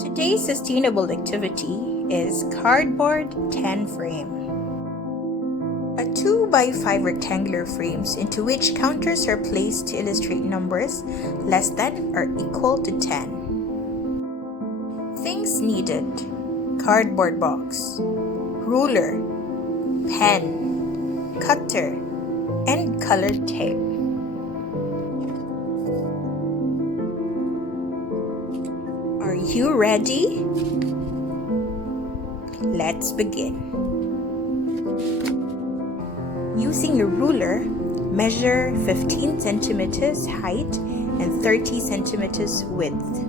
Today's sustainable activity is cardboard 10 frame. A 2x5 rectangular frames into which counters are placed to illustrate numbers less than or equal to 10. Things needed: cardboard box, ruler, pen, cutter, and colored tape. Are you ready? Let's begin. Using a ruler, measure 15 centimeters height and 30 centimeters width.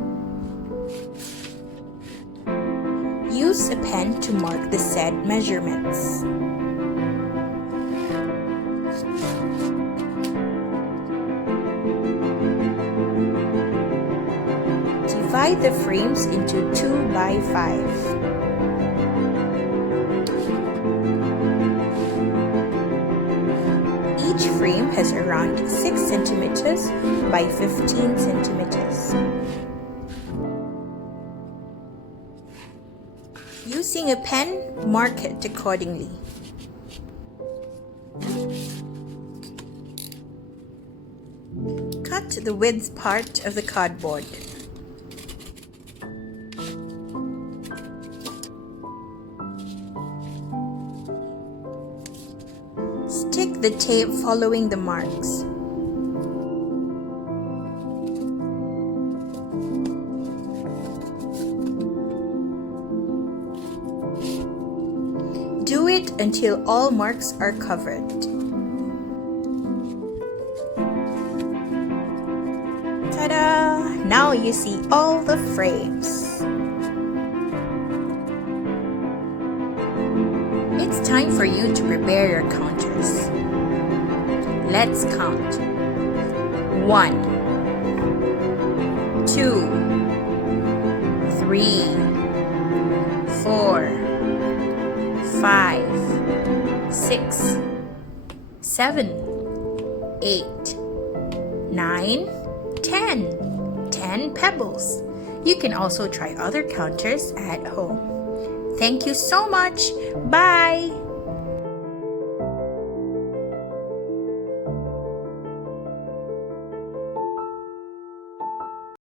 Use a pen to mark the said measurements. Divide the frames into 2x5. Each frame has around 6 centimeters by 15 centimeters. Using a pen, mark it accordingly. Cut the width part of the cardboard. Stick the tape following the marks. Do it until all marks are covered. Ta-da! Now you see all the frames. It's time for you to prepare your counters. Let's count. 1, 2, 3, 4, 5, 6, 7, 8, 9, 10. 10 pebbles. You can also try other counters at home. Thank you so much. Bye.